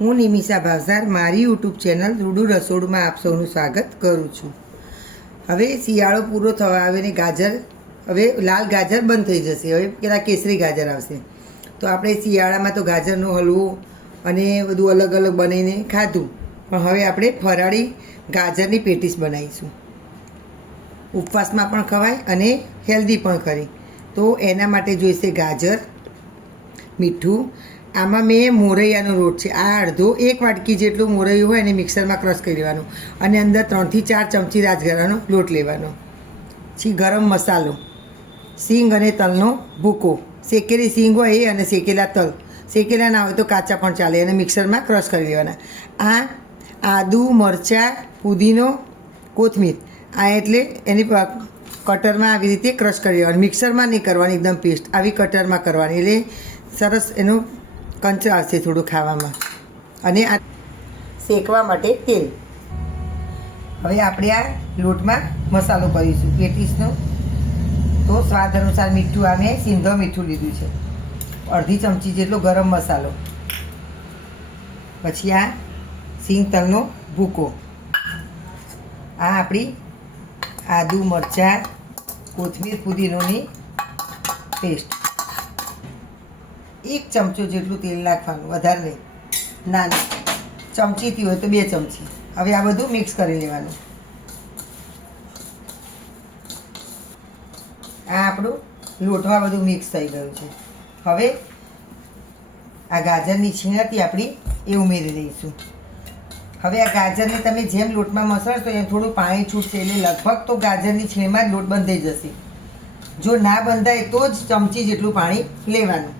હું નિમિષા ભાવસાર મારી YouTube channel રૂડુ રસોડમાં આપ સૌનું સ્વાગત કરું છું. હવે શિયાળો પૂરો થવા આવે ને ગાજર, હવે લાલ ગાજર બંધ થઈ જશે. હવે પેલા કેસરી ગાજર આવશે. તો આપણે શિયાળામાં તો ગાજરનો હલવો અને બધું અલગ અલગ બનાવીને ખાધું, પણ હવે આપણે ફરાળી ગાજરની પેટીસ બનાવીશું. ઉપવાસમાં પણ ખવાય અને હેલ્ધી પણ ખરી. તો એના માટે જોઈશે ગાજર, મીઠું. આમાં મેં મોરૈયાનો લોટ છે. આ અડધો 1 વાટકી જેટલું મોરૈયું હોય એને મિક્સરમાં ક્રશ કરી લેવાનું અને અંદર 3 થી 4 ચમચી રાજગરાનો લોટ લેવાનો. પછી ગરમ મસાલો, સિંગ અને તલનો ભૂકો, શેકેલી સિંગ હોય એ અને શેકેલા તલ, શેકેલા ના હોય તો કાચા પણ ચાલે, અને મિક્સરમાં ક્રશ કરી લેવાના. આ આદું, મરચાં, પુદીનો, કોથમીર, આ એટલે એની કટરમાં આવી રીતે ક્રશ કરી લેવાની. મિક્સરમાં નહીં કરવાની, એકદમ પેસ્ટ આવી કટરમાં કરવાની, એટલે સરસ એનું કંચર આવશે થોડું ખાવામાં. અને આ શેકવા માટે તેલ. હવે આપણે આ લોટમાં મસાલો કરીશું પેટીસનો. તો સ્વાદ અનુસાર મીઠું, આ મેં સિંધો મીઠું લીધું છે. અડધી ચમચી જેટલો ગરમ મસાલો. પછી આ સિંગ તલનો ભૂકો. આ આપણી આદુ, મરચાં, કોથમીર, પુદીનોની પેસ્ટ. 1 ચમચો જેટલું તેલ નાખવાનું, વધારે નહીં. નાની ચમચીથી હોય તો 2 ચમચી. હવે આ બધું મિક્સ કરી લેવાનું. આ આપણું લોટમાં બધું મિક્સ થઈ ગયું છે. હવે આ ગાજરની છીણ હતી આપણી, એ ઉમેરી દઈશું. હવે આ ગાજરને તમે જેમ લોટમાં મસળશો એમ થોડું પાણી છૂટશે, એટલે લગભગ તો ગાજરની છીણમાં જ લોટ બંધાઈ જશે. જો ના બંધાય તો જ ચમચી જેટલું પાણી લેવાનું.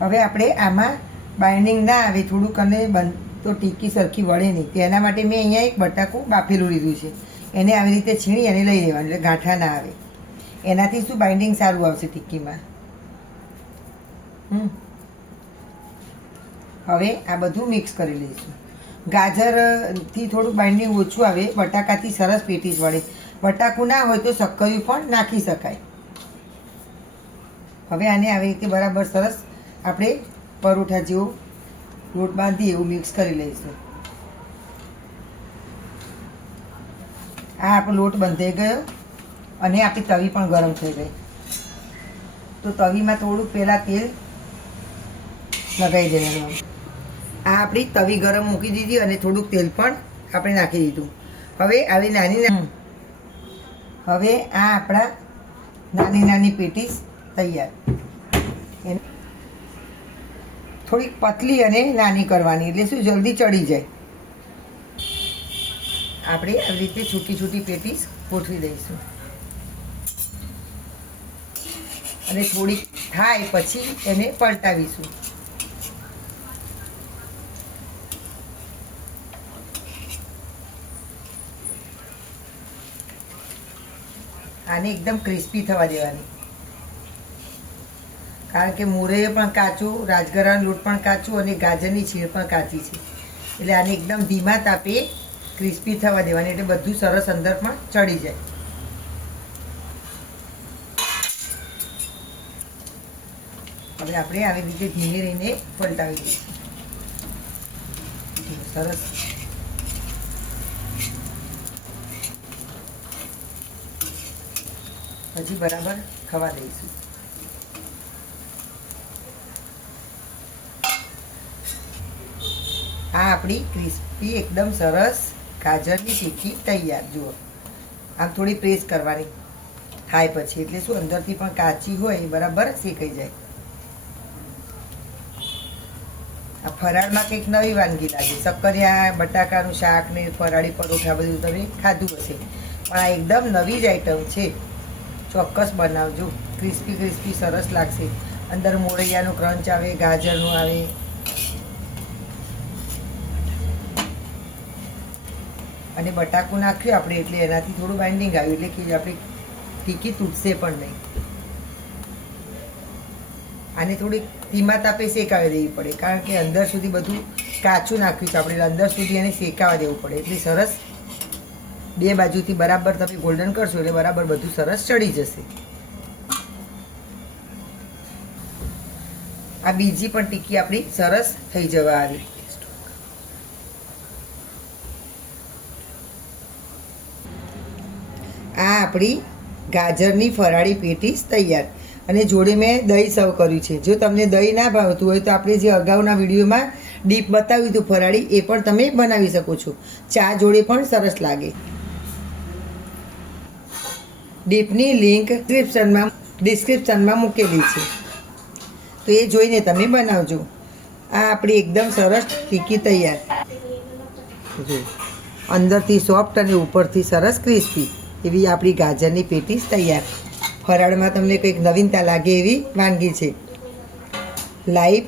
હવે આપણે આમાં બાઇન્ડિંગ ના આવે થોડુંક, અને તો ટીકી સરખી વળે નહીં, તેના માટે મેં અહીંયા એક બટાકું બાફેલું લીધું છે. એને આવી રીતે છીણી અને લઈ લેવાનું, એટલે ગાંઠા ના આવે. એનાથી શું બાઇન્ડિંગ સારું આવશે ટીકીમાં. હવે આ બધું મિક્સ કરી લઈશું. ગાજરથી થોડુંક બાઇન્ડિંગ ઓછું આવે, બટાકાથી સરસ પેટીસ વળે. બટાકું ના હોય તો શક્કરિયું પણ નાખી શકાય. હવે આને આવી રીતે બરાબર સરસ આપણે પરોઠા જેવો લોટ બાંધી એવું મિક્સ કરી લઈશું. આ આપણો લોટ બંધાઈ ગયો અને આપણી તવી પણ ગરમ થઈ ગઈ. તો તવીમાં થોડુંક પહેલાં તેલ લગાવી દેવાનું. આ આપણી તવી ગરમ મૂકી દીધી અને થોડુંક તેલ પણ આપણે નાખી દીધું. હવે આવી હવે આ આપણા નાની નાની પેટીસ તૈયાર. થોડીક પતલી અને નાની કરવાની, એટલે શું જલ્દી ચડી જાય. આપણે આવી રીતે છૂટી છૂટી પેટીસ ગોઠવી દઈશું અને થોડીક થાય પછી એને પલટાવીશું. આને એકદમ ક્રિસ્પી થવા દેવાની, કારણ કે મોરૈયું પણ કાચું, રાજગરાનો લોટ પણ કાચું અને ગાજરની છીણ પણ કાચી છે. એટલે આને એકદમ ધીમા તાપે ક્રિસ્પી થવા દેવાની, એટલે બધું સરસ અંદર પણ ચડી જાય. હવે આપણે આવી રીતે ધીમે રહીને પલટાવી દઈશું. સરસ. પછી બરાબર ખવા દઈશું. આ આપણી ક્રિસ્પી એકદમ સરસ ગાજરની ટીકી તૈયાર. જુઓ, આમ થોડી પ્રેસ કરવાની થાય પછી, એટલે શું અંદરથી પણ કાચી હોય એ બરાબર શેકાઈ જાય. આ ફરાળમાં કંઈક નવી વાનગી લાગે. શક્કરિયા, બટાકાનું શાક ને ફરાળી પરોઠા બધું તમે ખાધું હશે, પણ આ એકદમ નવી જ આઈટમ છે. ચોક્કસ બનાવજો. ક્રિસ્પી ક્રિસ્પી સરસ લાગશે. અંદર મોરૈયાનું ક્રંચ આવે, ગાજરનું આવે. અને બટાકું નાખ્યું આપણે, એટલે એનાથી થોડું બાઇન્ડિંગ આવ્યું, એટલે કે આપણી ટીકી તૂટશે પણ નહીં. આને થોડીક ધીમા તાપે શેકાવી દેવી પડે, કારણ કે અંદર સુધી બધું કાચું નાખ્યું છે આપણે, અંદર સુધી એને શેકાવા દેવું પડે, એટલે સરસ બે બાજુથી બરાબર તમે ગોલ્ડન કરશો એટલે બરાબર બધું સરસ ચડી જશે. આ બીજી પણ ટીકી આપણી સરસ થઈ જવા આવી. આ આપણી ગાજરની ફરાળી પેટીસ તૈયાર. અને જોડે મેં દહીં સર્વ કર્યું છે. જો તમને દહીં ના ભાવતું હોય તો આપણે જે અગાઉના વિડીયોમાં ડીપ બતાવ્યું હતું ફરાળી, એ પણ તમે બનાવી શકો છો. ચા જોડે પણ સરસ લાગે. ડીપની લિંક ડિસ્ક્રિપ્શનમાં મૂકેલી છે, તો એ જોઈને તમે બનાવજો. આ આપણી એકદમ સરસ ટીકી તૈયાર. જો અંદરથી સોફ્ટ અને ઉપરથી સરસ ક્રિસ્પી એવી આપણી ગાજરની પેટીસ તૈયાર. ફરાળમાં તમને કંઈક નવીનતા લાગે એવી વાનગી છે. લાઈક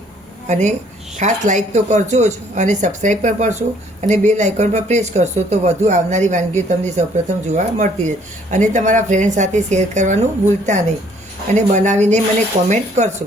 અને ખાસ લાઈક તો કરજો જ, અને સબસ્ક્રાઈબ પણ કરશો, અને બેલ આઇકોન પર પ્રેસ કરશો તો વધુ આવનારી વાનગીઓ તમને સૌપ્રથમ જોવા મળતી રહે. અને તમારા ફ્રેન્ડ સાથે શેર કરવાનું ભૂલતા નહીં, અને બનાવીને મને કોમેન્ટ કરશો.